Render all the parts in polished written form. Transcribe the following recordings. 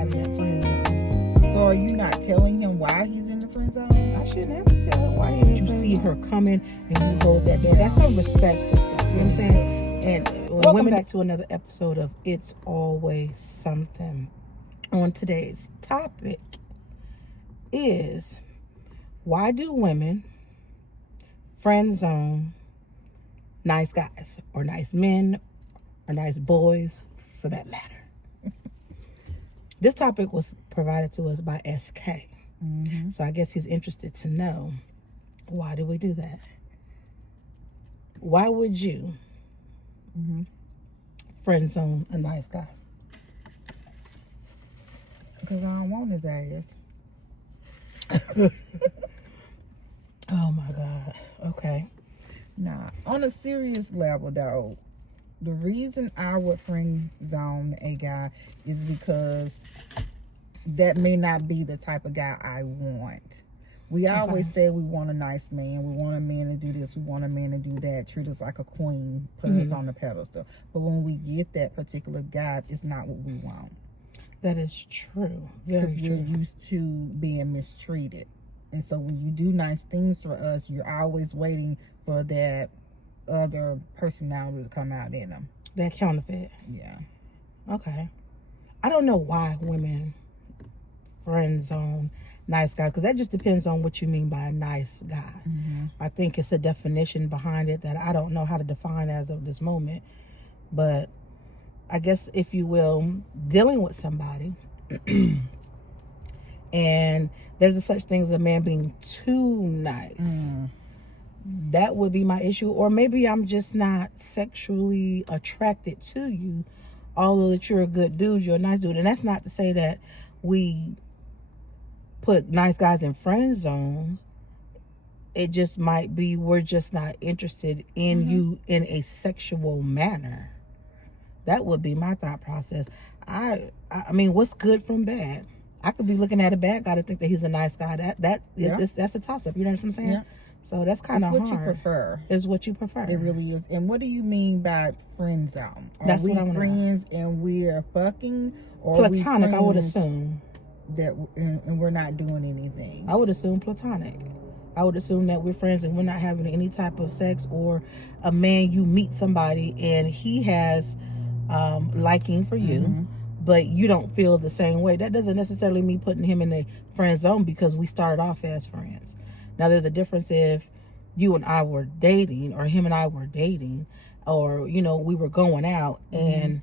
somebody in that friend zone. So are you not telling him why he's in the friend zone? I shouldn't have to tell him why he. You see her coming and you hold that door. That's some respectful stuff. You know what I'm saying? And welcome back to another episode of It's Always Something. On today's topic is, why do women friend zone nice guys or nice men or nice boys for that matter? This topic was provided to us by SK. Mm-hmm. So I guess he's interested to know, why do we do that? Why would you friend zone a nice guy? Because I don't want his ass. Oh my God. Okay. Nah, on a serious level though, the reason I would friend zone a guy is because that may not be the type of guy I want. We always say we want a nice man. We want a man to do this. We want a man to do that. Treat us like a queen. Put us on the pedestal. But when we get that particular guy, it's not what we want. That is true. Very Because we're true. used to being mistreated. And so when you do nice things for us, you're always waiting for that other personality to come out in them. That counterfeit. Yeah. Okay. I don't know why women friend zone nice guys, because that just depends on what you mean by a nice guy. Mm-hmm. I think it's a definition behind it that I don't know how to define as of this moment. But I guess, if you will, dealing with somebody and there's a such thing as a man being too nice. That would be my issue. Or maybe I'm just not sexually attracted to you, although that you're a good dude, you're a nice dude. And that's not to say that we put nice guys in friend zones. It just might be we're just not interested in you in a sexual manner. That would be my thought process. I mean, what's good from bad? I could be looking at a bad guy to think that he's a nice guy. That's a toss up. You know what I'm saying? Yeah. So that's kind of hard. It's what you prefer. Is what you prefer. It really is. And what do you mean by friend zone? Are That's we what I wanna know. friends and we're fucking? Or Platonic, we I would friends assume. that and we're not doing anything. I would assume platonic. I would assume that we're friends and we're not having any type of sex. Or a man, you meet somebody and he has liking for you, but you don't feel the same way. That doesn't necessarily mean putting him in a friend zone, because we started off as friends. Now there's a difference if you and I were dating, or him and I were dating, or we were going out and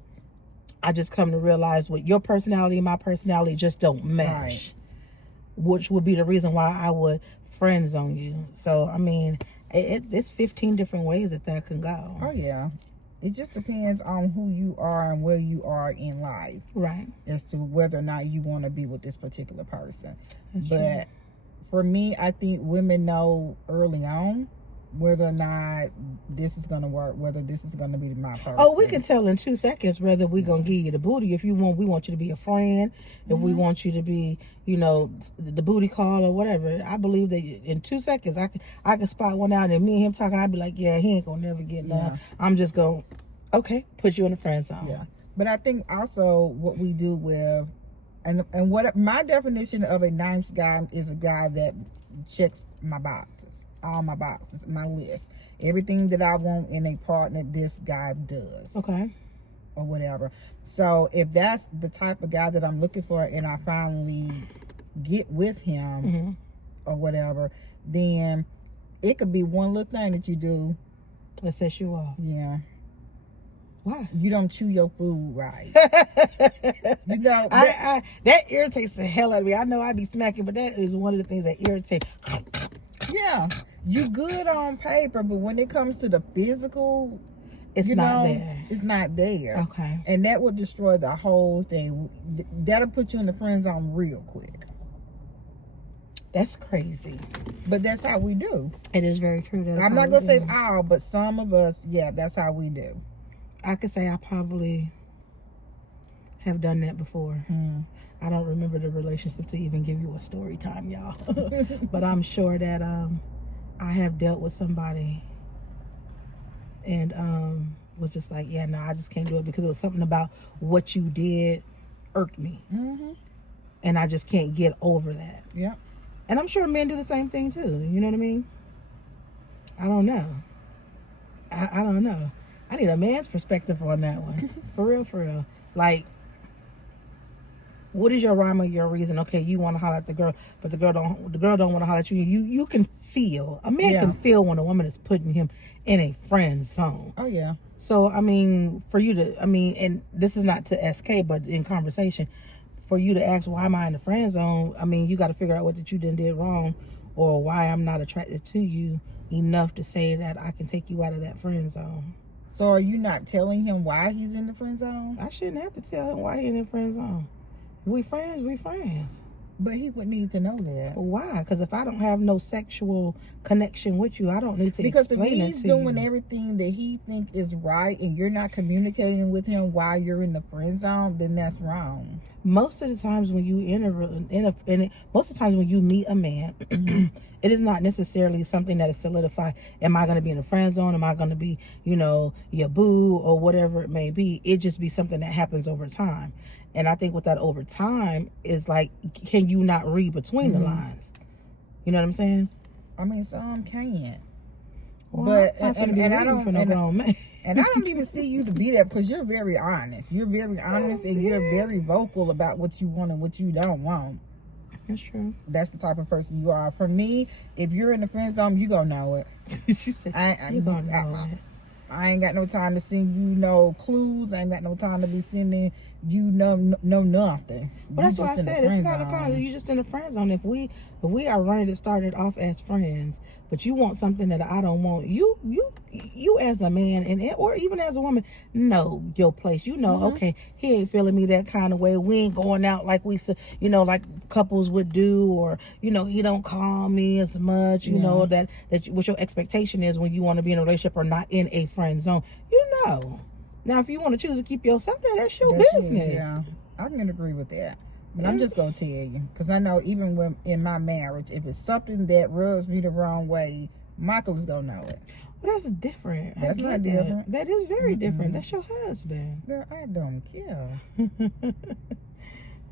I just come to realize with your personality and my personality just don't mesh. Right. Which would be the reason why I would friend zone you. So I mean, it's 15 different ways that can go. Oh yeah. It just depends on who you are and where you are in life. Right. As to whether or not you want to be with this particular person. That's But true. for me, I think women know early on whether or not this is going to work, whether this is going to be my person. Oh, we can tell in 2 seconds whether we're going to give you the booty. If you want, we want you to be a friend. If we want you to be, the booty call or whatever. I believe that in 2 seconds, I can spot one out, and me and him talking, I'd be like, yeah, he ain't going to never get none. Yeah. I'm just going, okay, put you in the friend zone. Yeah. But I think also what we do with, and what my definition of a nice guy is a guy that checks my boxes, all my boxes, my list. Everything that I want in a partner, this guy does. Okay. Or whatever. So if that's the type of guy that I'm looking for and I finally get with him or whatever, then it could be one little thing that you do. That sets you off. Yeah. Why? You don't chew your food right. That irritates the hell out of me. I know I be smacking, but that is one of the things that irritates. Yeah. You good on paper, but when it comes to the physical, It's not there. It's not there. Okay. And that will destroy the whole thing. That'll put you in the friend zone real quick. That's crazy. But that's how we do. It is very true. I'm not going to say all, but some of us, yeah, that's how we do. I could say I probably have done that before. I don't remember the relationship to even give you a story time, y'all. But I'm sure that I have dealt with somebody and was just like, yeah, no, I just can't do it because it was something about what you did irked me. Mm-hmm. And I just can't get over that. Yeah. And I'm sure men do the same thing too. You know what I mean? I don't know. I don't know. I need a man's perspective on that one. For real, for real. Like, what is your rhyme or your reason? Okay, you want to holler at the girl, but the girl don't want to holler at you. You can feel, a man can feel when a woman is putting him in a friend zone. Oh yeah. So I mean, for you to, I mean, and this is not to SK, but in conversation, for you to ask why am I in the friend zone? I mean, you got to figure out what that you did wrong, or why I'm not attracted to you enough to say that I can take you out of that friend zone. So are you not telling him why he's in the friend zone? I shouldn't have to tell him why he's in the friend zone. We friends, we friends. But he would need to know that. Why? Because if I don't have no sexual connection with you, I don't need to Because if explain it he's to doing you. everything that he think is right and you're not communicating with him while you're in the friend zone, then that's wrong. Most of the times when you most of the times when you meet a man, it is not necessarily something that is solidified. Am I going to be in the friend zone? Am I going to be, your boo or whatever it may be? It just be something that happens over time. And I think with that over time is like, can you not read between the lines? You know what I'm saying? I mean, some can't. Well, But I'm not gonna be reading for no grown man. And I don't even see you to be that because you're very honest. You're very honest and you're very vocal about what you want and what you don't want. That's true. That's the type of person you are. For me, if you're in the friend zone, you gonna know it. She said, you gonna know it. I ain't got no time to send you no clues. I ain't got no time to be sending you no nothing. Well, that's why I said it's not a con. You just in the friend zone. If we are running it started off as friends, but you want something that I don't want, you as a man or even as a woman know your place. Okay, he ain't feeling me that kind of way. We ain't going out like we said, like couples would do, or he don't call me as much. That what your expectation is when you want to be in a relationship or not in a friend zone. Now, if you want to choose to keep yourself there, that's your business. Yeah, I can agree with that. But I'm just going to tell you, because I know even when in my marriage, if it's something that rubs me the wrong way, Michael is going to know it. Well, that's different. That's not different. That is very different. That's your husband. Girl, I don't care.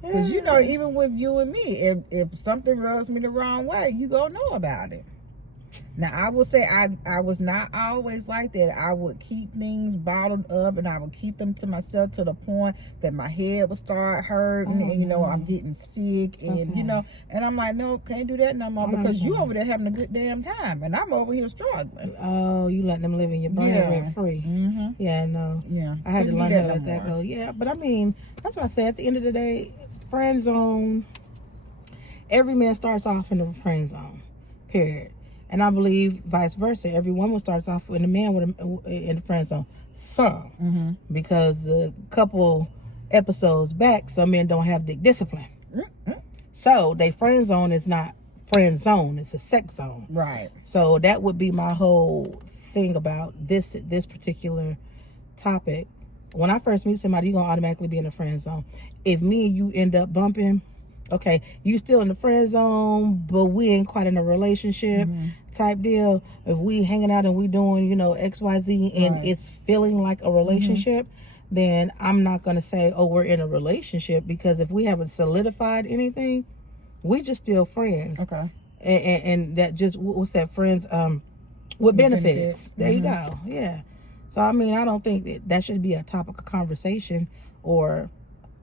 Because, even with you and me, if something rubs me the wrong way, you going to know about it. Now, I will say I was not always like that. I would keep things bottled up and I would keep them to myself to the point that my head would start hurting and, I'm getting sick and, and I'm like, no, can't do that no more because you over there having a good damn time and I'm over here struggling. Oh, you letting them live in your brain rent free. Mm-hmm. Yeah, no. Yeah. I had to learn how to let that go. Yeah, but I mean, that's what I say. At the end of the day, friend zone, every man starts off in the friend zone, period. And I believe vice versa. Every woman starts off with a man in the friend zone. Some. Because the couple episodes back, some men don't have dick discipline. So they friend zone is not friend zone. It's a sex zone. Right. So that would be my whole thing about this particular topic. When I first meet somebody, you're going to automatically be in a friend zone. If me and you end up bumping, okay, you still in the friend zone, but we ain't quite in a relationship type deal. If we hanging out and we doing, XYZ and it's feeling like a relationship, then I'm not going to say, oh, we're in a relationship, because if we haven't solidified anything, we just still friends. Okay. And that just, what's that, friends with benefits. There you go. Yeah. So, I mean, I don't think that should be a topic of conversation, or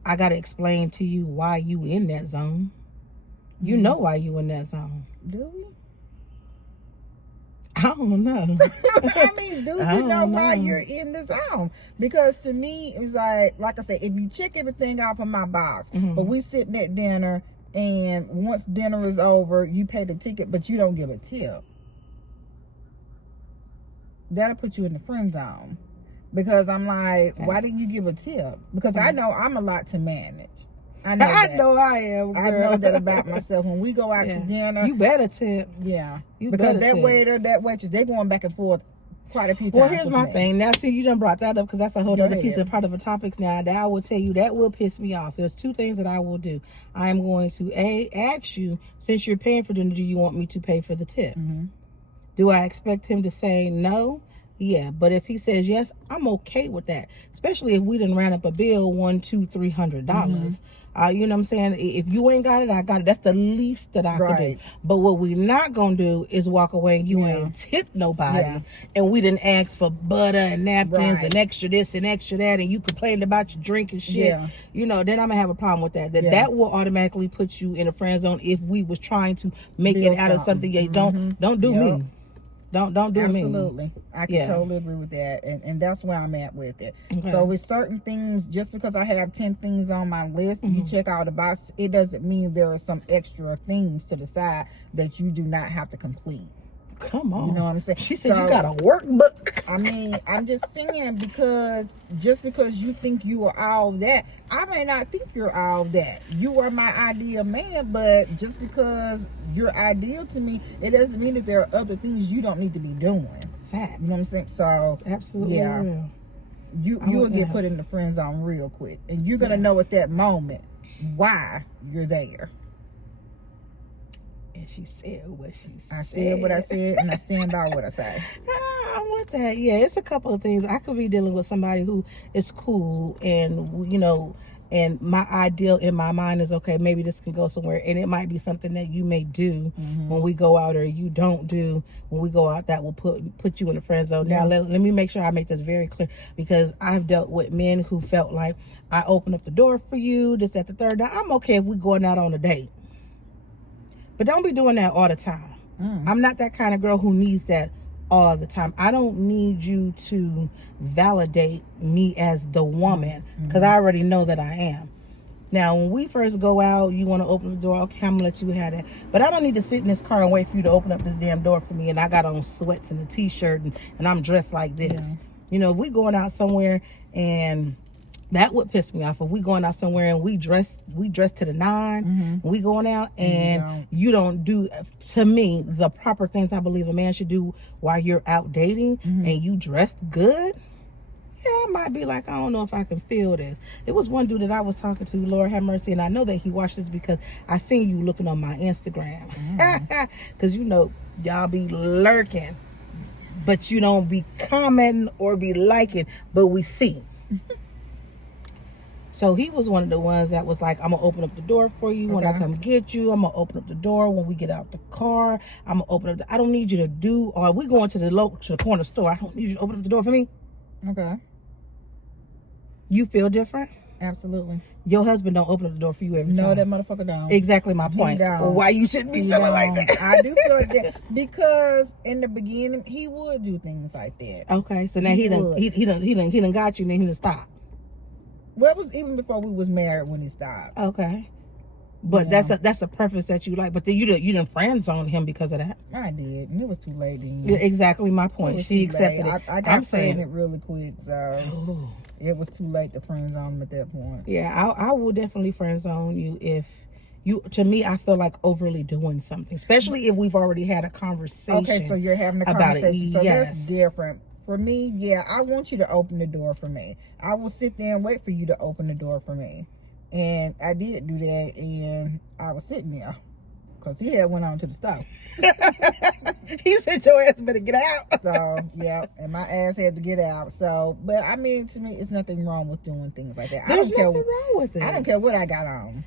I got to explain to you why you in that zone. You know why you in that zone. Do we? I don't know. I mean, do you know why you're in the zone? Because to me, it's like I said, if you check everything off of my box, but we sitting at dinner, and once dinner is over, you pay the ticket, but you don't give a tip. That'll put you in the friend zone. Because I'm like, why didn't you give a tip? Because I know I'm a lot to manage. I know I am. Girl. I know that about myself. When we go out to dinner, you better tip. Yeah, because that waiter, that waitress, they going back and forth quite a few times. Well, here's my thing. Now, see, you done brought that up because that's a whole other piece of part of the topics. Now, that I will tell you that will piss me off. There's two things that I will do. I am going to ask you, since you're paying for dinner, do you want me to pay for the tip? Do I expect him to say no? Yeah, but if he says yes, I'm okay with that. Especially if we didn't ran up a bill $100, $200, $300. You know what I'm saying? If you ain't got it, I got it. That's the least that I could do. But what we not gonna do is walk away and you ain't tipped nobody, and we didn't ask for butter and napkins and extra this and extra that, and you complained about your drink and shit. You know, then I'm gonna have a problem with that. That will automatically put you in a friend zone if we was trying to make it out of something. Yeah, don't do me. Don't do me. Absolutely. I can totally agree with that. And that's where I'm at with it. So with certain things, just because I have 10 things on my list, you check out the box, it doesn't mean there are some extra things to the side that you do not have to complete. Come on. You know what I'm saying? She said you got a workbook. I mean, I'm just saying, because just because you think you are all that, I may not think you're all that. You are my ideal man, but just because you're ideal to me, it doesn't mean that there are other things you don't need to be doing. Fact. You know what I'm saying? So absolutely. Yeah. You will get put in the friend zone real quick. And you're gonna know at that moment why you're there. And she said what she said. I said what I said, and I stand by what I say. I'm with that. Yeah, it's a couple of things. I could be dealing with somebody who is cool, and you know, and my ideal in my mind is, okay, maybe this can go somewhere, and it might be something that you may do when we go out, or you don't do when we go out, that will put you in the friend zone. Now let me make sure I make this very clear, because I've dealt with men who felt like, I opened up the door for you, this, that, the third. Now, I'm okay if we going out on a date, but don't be doing that all the time. I'm not that kind of girl who needs that all the time. I don't need you to validate me as the woman, because I already know that I am. Now, when we first go out, you want to open the door, okay, I'm gonna let you have that. But I don't need to sit in this car and wait for you to open up this damn door for me, and I got on sweats and a t-shirt and I'm dressed like this. You know, if we going out somewhere, and that would piss me off, if we going out somewhere and we dress to the nine, we going out and you don't do, to me, the proper things I believe a man should do while you're out dating, and you dressed good. Yeah, I might be like, I don't know if I can feel this. There was one dude that I was talking to, Lord have mercy, and I know that he watched this because I seen you looking on my Instagram. Because you know, y'all be lurking, but you don't be commenting or be liking, but we see. So he was one of the ones that was like, I'm going to open up the door for you when I come get you. I'm going to open up the door when we get out the car. I'm going to open up I don't need you to do, or we going to the corner store. I don't need you to open up the door for me. Okay. You feel different? Absolutely. Your husband don't open up the door for you every time. No, that motherfucker don't. Exactly my point. Well, why you shouldn't be feeling like that? I do feel like that, because in the beginning he would do things like that. Okay, so now he done got you, and then he done stopped. Well, it was even before we was married when he stopped. Okay, but that's a preference that you like. But then you done friend zoned him because of that. I did, and it was too late then. Exactly my point. She accepted it. I got pregnant really quick, so it was too late to friend zone him at that point. Yeah, I will definitely friend zone you if you. To me, I feel like overly doing something, especially if we've already had a conversation. Okay, so you're having a conversation. So that's different. For me, yeah, I want you to open the door for me. I will sit there and wait for you to open the door for me. And I did do that, and I was sitting there because he had went on to the stove. He said your ass better get out. So, yeah, and my ass had to get out. So, but I mean, to me, it's nothing wrong with doing things like that. There's nothing wrong with it. I don't care what I got on.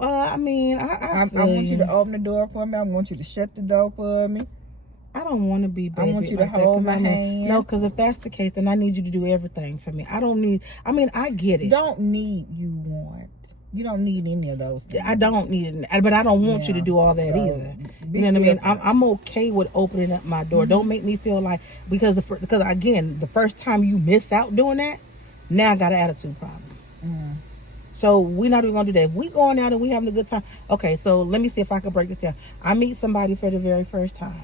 I mean, I want you to open the door for me. I want you to shut the door for me. I don't want to be baby. I want you to hold my hand. No, because if that's the case, then I need you to do everything for me. I get it. Don't need, you want. You don't need any of those things. I don't need it, but I don't want you to do all that either. You know what I mean? I'm okay with opening up my door. Don't make me feel like, because again, the first time you miss out doing that, now I got an attitude problem. So we're not even gonna do that. If we going out and we having a good time, okay, so let me see if I can break this down. I meet somebody for the very first time.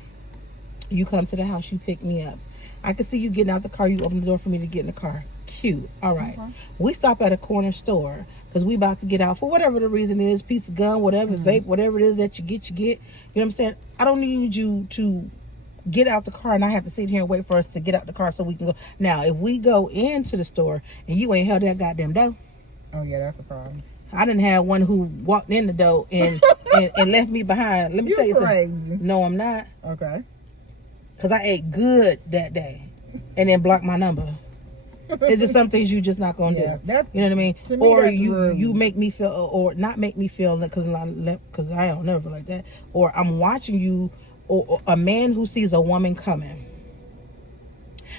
You come to the house, you pick me up. I can see you getting out the car, you open the door for me to get in the car. Cute. All right. We stop at a corner store because we about to get out for whatever the reason is, piece of gum, whatever, vape, whatever it is that you get. You know what I'm saying? I don't need you to get out the car and I have to sit here and wait for us to get out the car so we can go. Now, if we go into the store and you ain't held that goddamn door. Oh, yeah, that's a problem. I didn't have one who walked in the door and left me behind. Let me tell you something. Crazy. No, I'm not. Okay. Because I ate good that day. and then block my number. It's just some things you just not gonna Yeah, do. that- You know what I mean? to me, Or that's you rude. make me feel, or not make me feel, because I don't never feel like that. Or I'm watching you, or a man who sees a woman coming,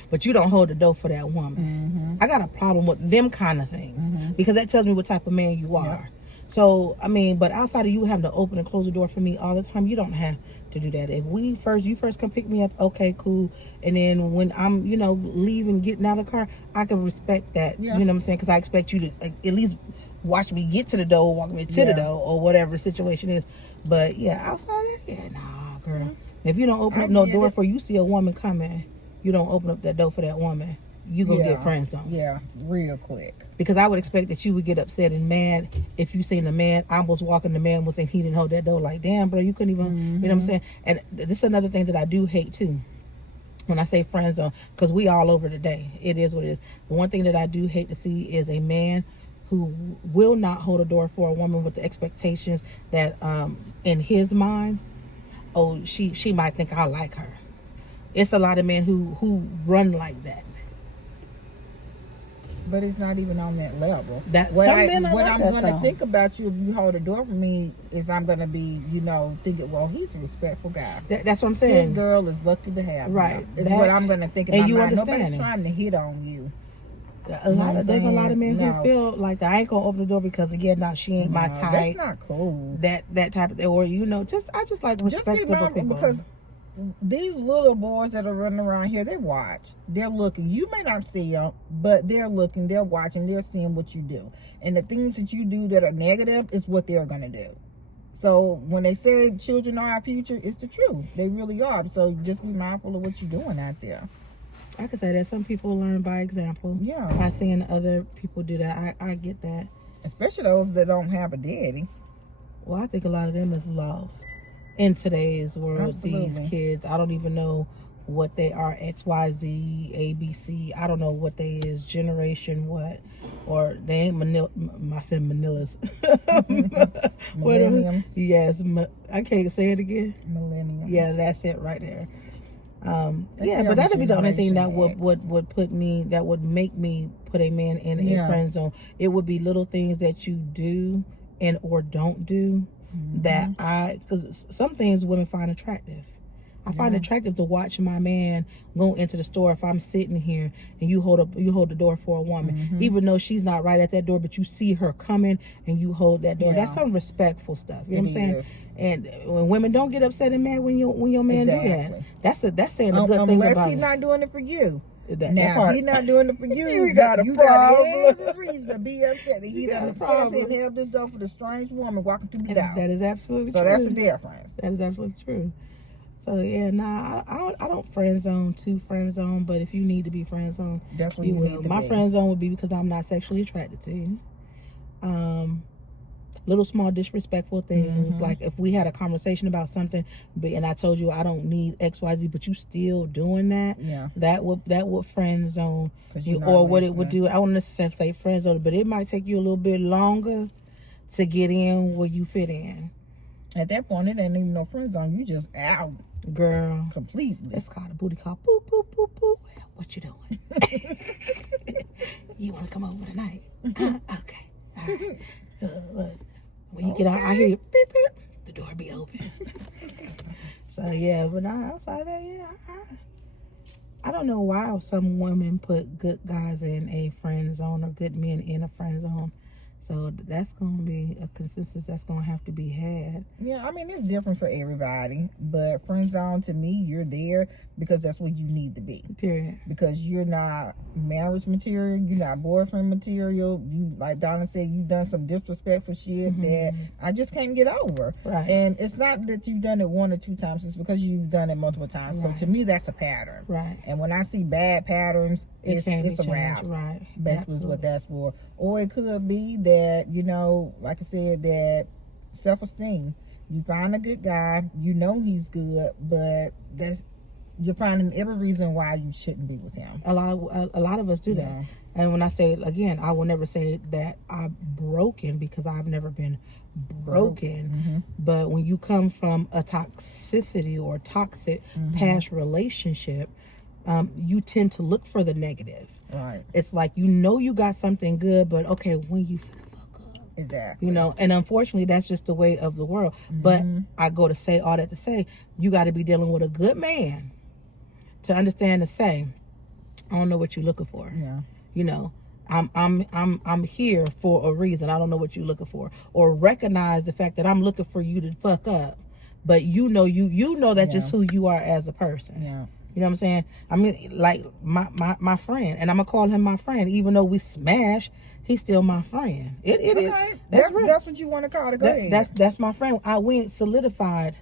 but you don't hold the door for that woman. I got a problem with them kind of things, because that tells me what type of man you are. Yep. So I mean, but outside of you having to open and close the door for me all the time, you don't have to do that. If you first come pick me up, okay, cool. And then when I'm, leaving, getting out of the car, I can respect that. Yeah. You know what I'm saying? Because I expect you to at least watch me get to the door, walk me to the door, or whatever the situation is. But yeah, outside of that, yeah, nah, girl. If you don't open I up no get door it. for you see a woman coming, you don't open up that door for that woman, you gonna get friend zone. Yeah, real quick. Because I would expect that you would get upset and mad if you seen a man. I was walking, the man was saying he didn't hold that door. Like, damn, bro, you couldn't even. You know what I'm saying? And this is another thing that I do hate too. When I say friend zone, because we all over today. It is what it is. The one thing that I do hate to see is a man who will not hold a door for a woman with the expectations that, in his mind, oh, she might think I like her. It's a lot of men who run like that. But it's not even on that level. What I'm going to think about you if you hold a door for me is I'm going to be, thinking, well, he's a respectful guy. That's what I'm saying. This girl is lucky to have right. him. Is what I'm going to think in and my you mind. Understand Nobody's it. trying to hit on you. There's a lot of men who feel like I ain't gonna open the door because again, she ain't my type. That's not cool. That type of thing, or I just like respectable people. Because these little boys that are running around here, they watch. They're looking. You may not see them, but they're looking. They're watching. They're seeing what you do, and the things that you do that are negative is what they're gonna do. So when they say children are our future, it's the truth. They really are. So just be mindful of what you're doing out there. I could say that some people learn by example. Yeah. By seeing other people do that. I get that. Especially those that don't have a daddy. Well, I think a lot of them is lost in today's world. Absolutely. These kids, I don't even know what they are. XYZ, ABC. I don't know what they is. Generation what? Or they ain't I said Manilas. Millenniums. Yes. I can't say it again. Millennium. Yeah, that's it right there. Yeah, but that'd be the only thing that would put me, that would make me put a man in a friend zone. It would be little things that you do and or don't do that because some things women find attractive. I find it attractive to watch my man go into the store if I'm sitting here and you hold the door for a woman, even though she's not right at that door, but you see her coming and you hold that door. That's some respectful stuff. You know what I'm saying? And when women don't get upset and mad when your man do that, that's saying a good thing about unless he's it. not doing it for you. Now, if he's not doing it for you, you got a you problem. got every reason to be upset that he got a doesn't problem. and have this door for the strange woman walking through the door. That is absolutely so true. that's the difference. That is absolutely true. So yeah, I don't friend zone to friend zone, but if you need to be friend zone, that's what you will. need to My be. friend zone would be because I'm not sexually attracted to you. Little small disrespectful things, like if we had a conversation about something, and I told you I don't need XYZ, but you still doing that, that would friend zone you, or what it would do. I wouldn't necessarily say friend zone, but it might take you a little bit longer to get in where you fit in. At that point, it ain't even no friend zone. You just out. Girl, completely. That's called a booty call. Boop, boop, boop, boop. What you doing? You want to come over tonight? Okay. All right. Look, when you get out, I hear you, beep, beep, the door be open. So, yeah, but outside of that, yeah, I don't know why some women put good guys in a friend zone or good men in a friend zone. So that's going to be a consensus that's going to have to be had. Yeah, I mean, it's different for everybody. But friend zone, to me, you're there because that's where you need to be. Period. Because you're not marriage material. You're not boyfriend material. You, like Donna said, you've done some disrespectful shit that I just can't get over. Right. And it's not that you've done it 1 or 2 times. It's because you've done it multiple times. Right. So to me, that's a pattern. Right. And when I see bad patterns, it's a wrap. Right. Basically is what that's for. Or it could be that, like I said, that self-esteem. You find a good guy, you know he's good, but you're finding every reason why you shouldn't be with him. A lot of us do that. And when I say, again, I will never say that I'm broken because I've never been broken. But when you come from a toxicity or toxic past relationship, you tend to look for the negative. Right. It's like, you got something good, but okay, when you fuck up. Exactly. And unfortunately, that's just the way of the world. But I go to say all that to say, you got to be dealing with a good man to understand to say, I don't know what you're looking for. Yeah. I'm here for a reason. I don't know what you're looking for. Or recognize the fact that I'm looking for you to fuck up. But you know that's just who you are as a person. Yeah. You know what I'm saying? I mean, like my friend, and I'm gonna call him my friend, even though we smash, he's still my friend. It Okay. is. That's what you want to call it. Go ahead. That's my friend. We ain't solidified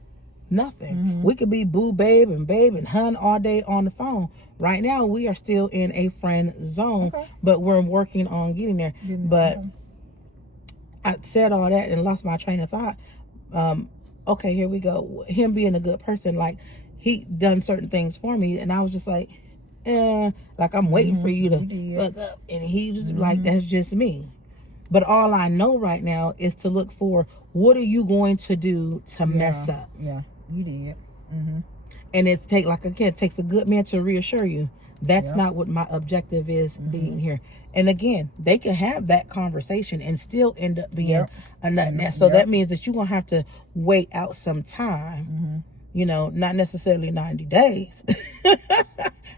nothing. We could be boo babe and hun all day on the phone. Right now we are still in a friend zone, but we're working on getting there. But I said all that and lost my train of thought. Okay, here we go. Him being a good person, like he done certain things for me, and I was just like, like I'm waiting for you to fuck up, and he's like, that's just me. But all I know right now is to look for, what are you going to do to mess up? Yeah, you did. And it takes a good man to reassure you that's not what my objective is being here. And again, they can have that conversation and still end up being a nut nest. So that means that you're going to have to wait out some time, not necessarily 90 days,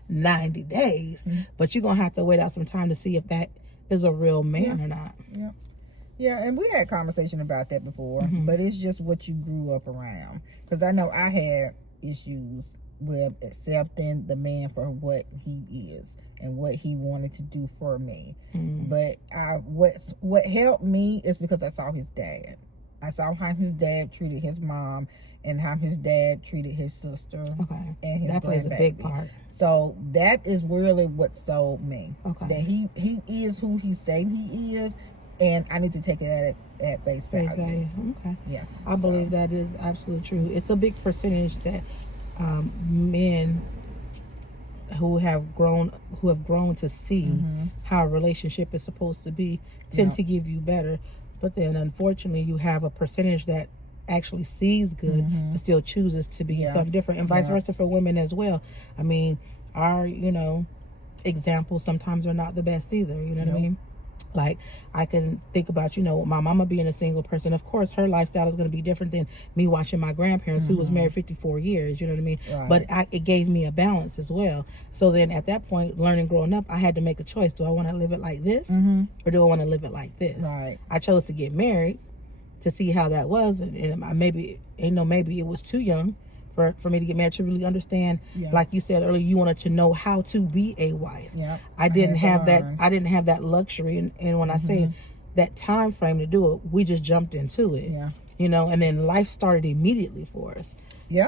90 days, but you're going to have to wait out some time to see if that is a real man or not. Yeah, and we had conversation about that before, but it's just what you grew up around. Because I know I had issues with accepting the man for what he is and what he wanted to do for me. But what helped me is because I saw his dad. I saw how his dad treated his mom and how his dad treated his sister. And his that plays a big part. So that is really what sold me. That he is who he say he is, and I need to take it at face value. Okay. Yeah. I believe that is absolutely true. It's a big percentage that men who have grown to see how a relationship is supposed to be tend to give you better. But then unfortunately you have a percentage that actually sees good but still chooses to be something different, and vice versa for women as well. I mean, our examples sometimes are not the best either. You know what I mean? Like, I can think about, my mama being a single person. Of course, her lifestyle is going to be different than me watching my grandparents who was married 54 years. You know what I mean? But it gave me a balance as well. So then at that point, growing up, I had to make a choice. Do I want to live it like this or do I want to live it like this? I chose to get married to see how that was. And maybe it was too young for me to get married to really understand. Like you said earlier, you wanted to know how to be a wife. I didn't have that luxury, and when I say that time frame to do it, we just jumped into it. And then life started immediately for us.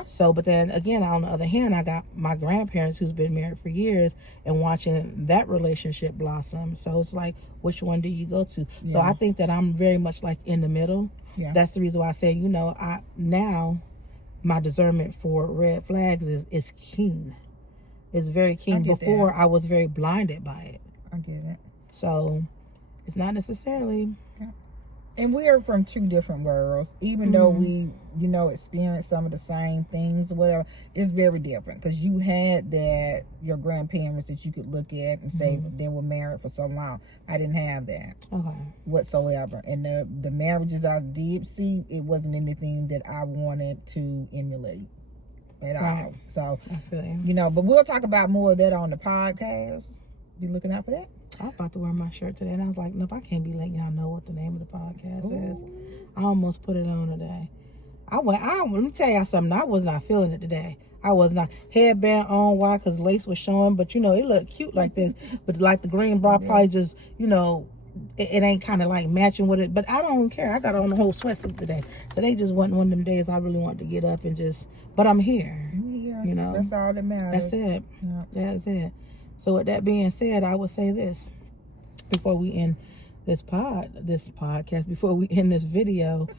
So, but then again, on the other hand, I got my grandparents who's been married for years and watching that relationship blossom. So it's like, which one do you go to? So I think that I'm very much like in the middle. That's the reason why I say, now my discernment for red flags is keen. It's very keen. Before, I was very blinded by it. I get it. So it's not necessarily. And we are from two different worlds. Even though we, experience some of the same things or whatever, it's very different. Because you had your grandparents that you could look at and say they were married for so long. I didn't have that whatsoever. And the marriages I did see, it wasn't anything that I wanted to emulate at all. So, I feel you. But we'll talk about more of that on the podcast. Be looking out for that. I was about to wear my shirt today, and I was like, nope, I can't be letting y'all know what the name of the podcast is. I almost put it on today. Let me tell y'all something. I was not feeling it today. I was not. Headband on, why? Because lace was showing, but it looked cute like this. But like the green bra probably just, it ain't kind of like matching with it. But I don't care. I got on the whole sweatsuit today. So they just wasn't one of them days I really wanted to get up and just, but I'm here. That's all that matters. That's it. That's it. So with that being said, I would say this before we end this podcast, before we end this video.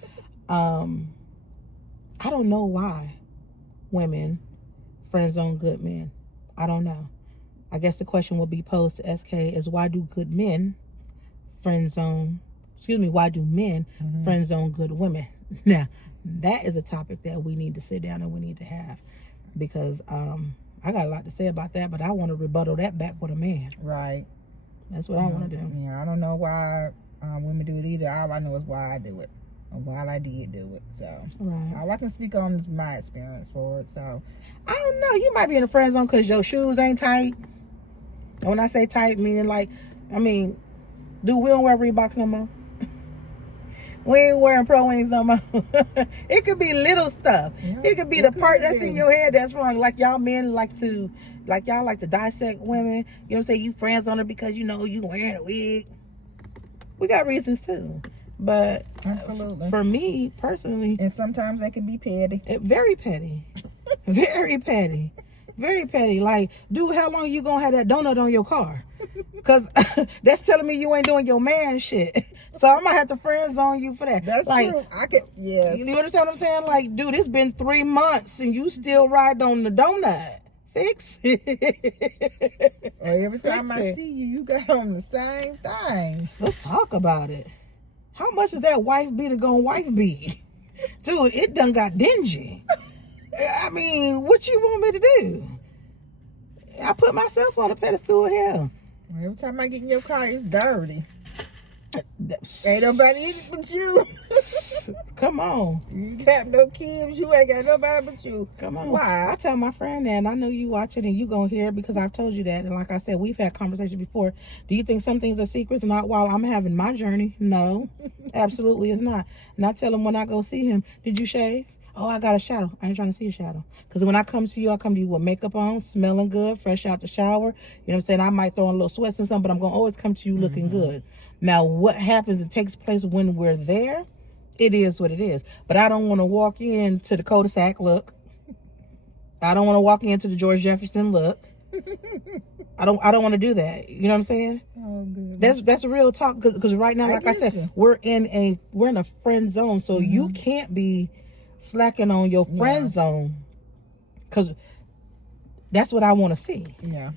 I don't know why women friend zone good men. I don't know. I guess the question will be posed to SK is, why do men friend zone good women? Now, that is a topic that we need to sit down and we need to have, because I got a lot to say about that, but I want to rebuttal that back with a man. Right. That's what I want to do. Yeah, I don't know why women do it either. All I know is why I do it, or why I did do it. So Right. all I can speak on is my experience for it. So I don't know. You might be in the friend zone because your shoes ain't tight. And when I say tight, meaning like, I mean, do we don't wear Reeboks no more? We ain't wearing Pro Wings no more. It could be little stuff. Yeah, It could be it the could part that's be. in your head that's wrong. Like y'all men like to dissect women. You know what I'm saying? You friends on her because you know you wearing a wig. We got reasons too. But absolutely, for me personally, and sometimes they can be petty. very petty. Very petty. Very petty. Like, dude, how long you gonna have that donut on your car? Because that's telling me you ain't doing your man shit. So I'm gonna have to friend zone you for that. That's like, true. I could, yes. You understand what I'm saying? Like, dude, it's been 3 months and you still ride on the donut. Fix it. Or every time I Fix it. see you, you got on the same thing. Let's talk about it. How much is that wife beater gonna wife beat? Dude, it done got dingy. I mean, what you want me to do? I put myself on a pedestal here. Every time I get in your car, it's dirty. Ain't nobody in it but you. Come on. You got no kids. You ain't got nobody but you. Come on. Why? I tell my friend that, and I know you watch it and you gonna hear it because I've told you that. And like I said, we've had conversations before. Do you think some things are secrets? Not while I'm having my journey. No, absolutely it's not. And I tell him when I go see him, did you shave? Oh, I got a shadow. I ain't trying to see a shadow. Because when I come to you, I come to you with makeup on, smelling good, fresh out the shower. You know what I'm saying? I might throw on a little sweats or something, but I'm going to always come to you looking good. Now, what happens and takes place when we're there, it is what it is. But I don't want to walk into the cul-de-sac look. I don't want to walk into the George Jefferson look. I don't want to do that. You know what I'm saying? Oh, good. That's a real talk. Because right now, like I said, you. we're in a friend zone. So you can't be slacking on your friend zone, because that's what I want to see. Yeah.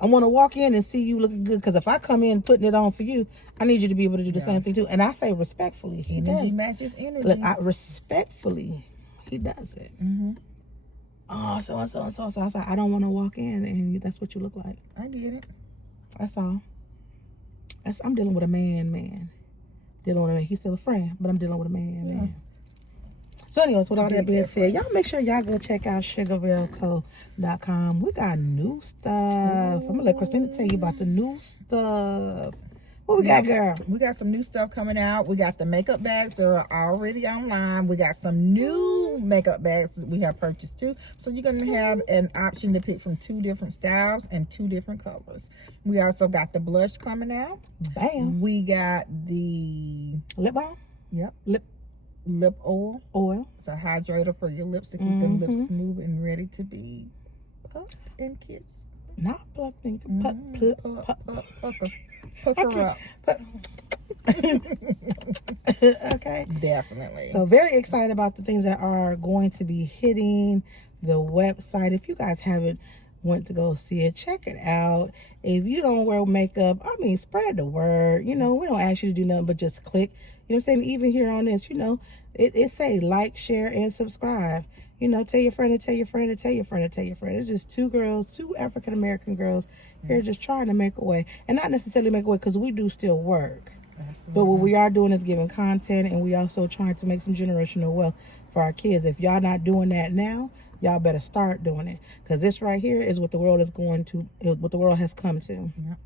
I want to walk in and see you looking good, because if I come in putting it on for you, I need you to be able to do the same thing too. And I say respectfully, he Energy does. matches energy. Look, respectfully, he does it. Oh, so. I was like, I don't want to walk in and that's what you look like. I get it. That's all. I'm dealing with a man. Dealing with a man. He's still a friend, but I'm dealing with a man. So anyways, with all that being said, y'all make sure y'all go check out SugarBellCo.com. We got new stuff. I'm going to let Christina tell you about the new stuff. What we got, girl? We got some new stuff coming out. We got the makeup bags that are already online. We got some new makeup bags that we have purchased too. So you're going to have an option to pick from 2 different styles and 2 different colors. We also got the blush coming out. Bam. We got the Lip balm? Yep. Lip oil. It's a hydrator for your lips to keep them lips smooth and ready to be puffed and kissed. Not plucking. Pucker up. Okay. Definitely. So very excited about the things that are going to be hitting the website. If you guys haven't went to go see it, check it out. If you don't wear makeup, I mean, spread the word. You know, we don't ask you to do nothing but just click. You know what I'm saying? Even here on this, you know, it say like, share, and subscribe. You know, tell your friend to tell your friend to tell your friend to tell your friend. It's just 2 girls, 2 African-American girls here just trying to make a way. And not necessarily make a way, because we do still work. Absolutely. But what we are doing is giving content, and we also trying to make some generational wealth for our kids. If y'all not doing that now, y'all better start doing it, because this right here is what the world is what the world has come to. Yep.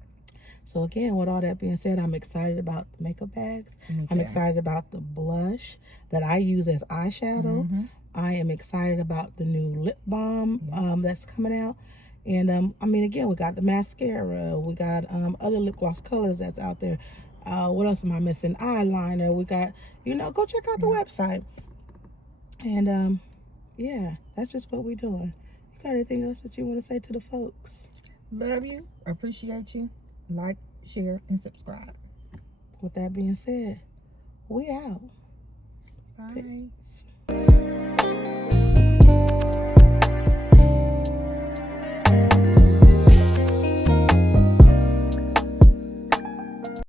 So again, with all that being said, I'm excited about the makeup bags. I'm excited about the blush that I use as eyeshadow. I am excited about the new lip balm that's coming out. And I mean, again, we got the mascara. We got other lip gloss colors that's out there. What else am I missing? Eyeliner. We got, you know, go check out the website. And yeah, that's just what we're doing. You got anything else that you want to say to the folks? Love you. Appreciate you. Like, share, and subscribe. With that being said, we out. Bye. Peace.